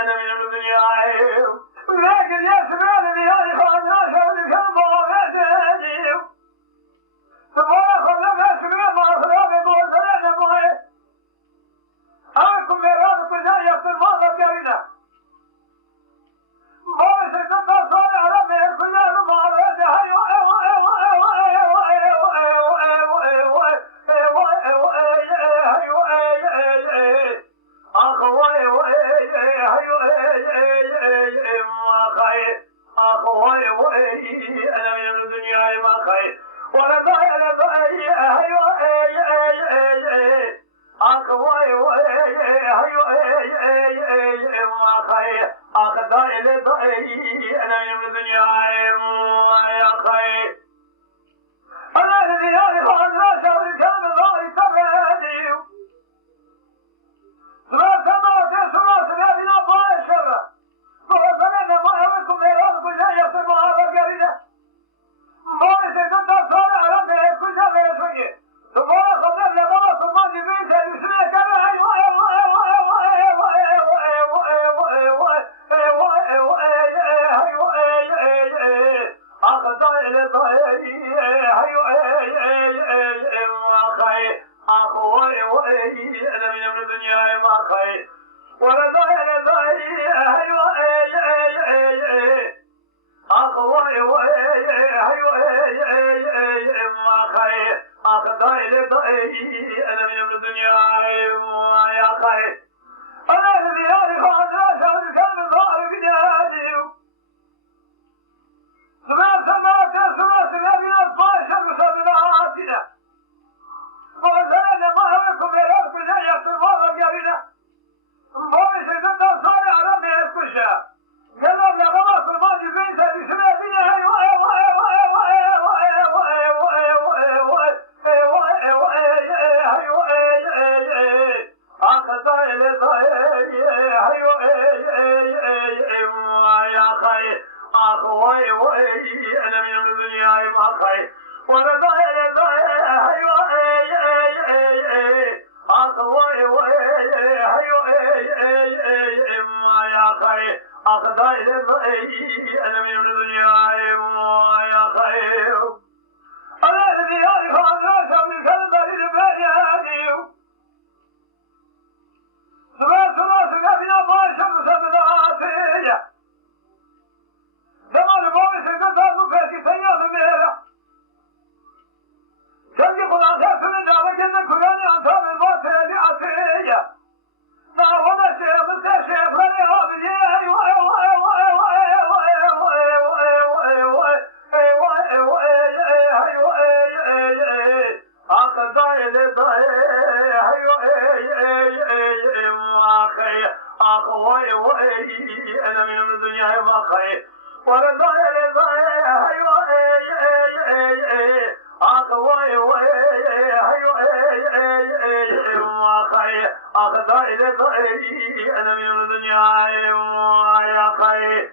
أنا من الدنيا لكن يا سبحان الله خاطر شغل كم بغيت ثم أخذ لما سبحان ما أخذ لما بوزنا نبغي أكم يراد كل شيء يصير ما ضرورينا ما يصير نصار على مهر كل ما ضروري هيو أنا من الدنيا ما خير ولا باي لا باي هيو أخوي هيو ما خير أخذ إلى باي أنا من الدنيا يا خير أنا الذي لا يخاف لا شر كان الله يتبعني سما سما بنا باي شر فرزنا ما هوكم يراد كل شيء يسمى هذا قريده ما يصير نصار على مهر كل شيء يسوي ثم أخذ لما ثم جبريل يسمع كما أخذ إلى أخوي أنا من الدنيا ما خير ولا ضاي لا ضاي أخوي ما خير أخذ إلى أنا من الدنيا يا خير أنا الذي لا يخاف لا شر كان ظاهر بجهادي سمعت من أطفال شر سبناتنا وزلنا ما هوكم يراد كل شيء يصير ما ضرورينا ما يصير نصار على مهر كل شيء يلا لما ما جبريل يسمع بنا أخذ إلى يا خير أخوي أنا من الدنيا ما خير ولا ضاي أخوي يا خير أخذ إلى أنا من الدنيا يا خير أنا الذي لا يخاف لا شر كان بريد بياني سما بنا ما شر سبناتي زمان المؤمن سيدنا نفسي سيئة ميرا كان يقول أنت سنجا جنة كراني أنصار الموت لعطية نعونا شيء شيء فلي هذه أخذ إلى أخوي أنا من الدنيا ما خير ولا ضاي أخوي ما خير أخذ إلى أنا من الدنيا يا خير